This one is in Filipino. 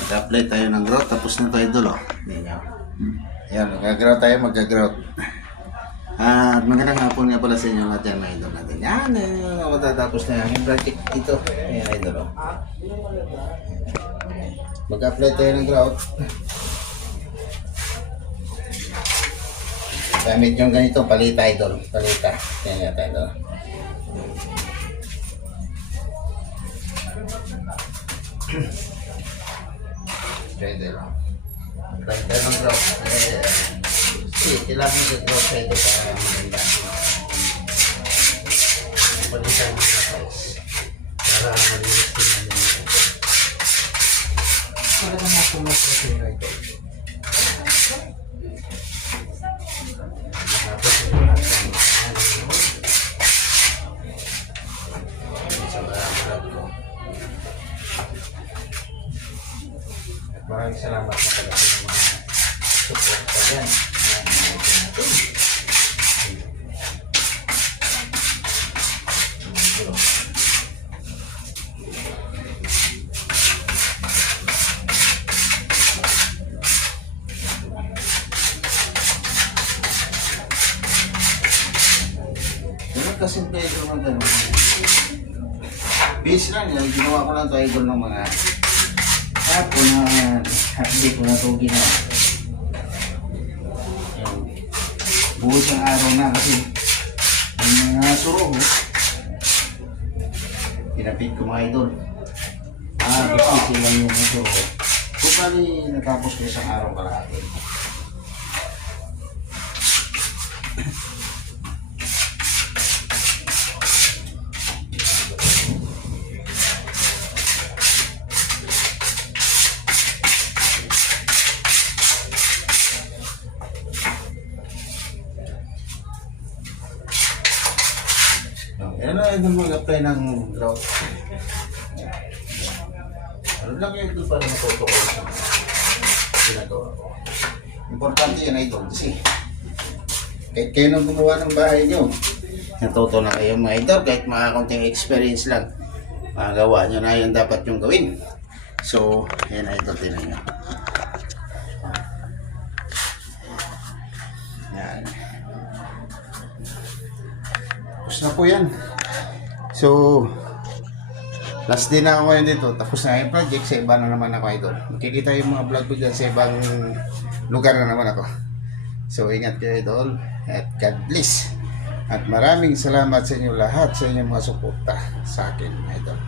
Mag-apply tayo ng growth. Tapos na tayo idol. Yan, mag-growth tayo, mag-growth. At magandang hapon nga pala sa inyo lahat yan, mga idol natin. Yan, matatapos na yung project dito. Ayan, idol. Mag-apply tayo ng growth. Gamit yung ganito, palita idol. Palita. Yan yata idol. Pwede lang. Apply tayo ng growth. Kailangan yung growth sa ito para maganda. Palitan mo na guys. Para malinis din na yun. Para naman pumasok yung ito. Maraming salamat na pala sa mga support pa dyan. Ganun kasimple ito ng ganun. Base lang yan, ginawa ko lang ito idol ng mga hapon na hindi ko na ito ginawa. Buhos ang araw na kasi ang mga suro pinapit ko mga idol. Gusto lang yung suro. Kung pali natapos ko isang araw kalahati. Yan na yung mag-apply ng growth. Ano lang yun ito para matutokol sa ginagawa ko. Importante yan idol kasi kahit kayo nang gumawa ng bahay nyo, natuto na kayo mga idol, kahit mga konting experience lang, magawa nyo na yun dapat yung gawin. So, yan idol din nyo. Yan. Tapos na po yan. So, last day na ako ngayon dito. Tapos na yung project. Sa iba na naman ako idol. Makikita yung mga vlog ko dyan sa ibang lugar na naman ako. So, ingat kayo idol. At God bless. At maraming salamat sa inyo lahat sa inyong mga suporta sa akin idol.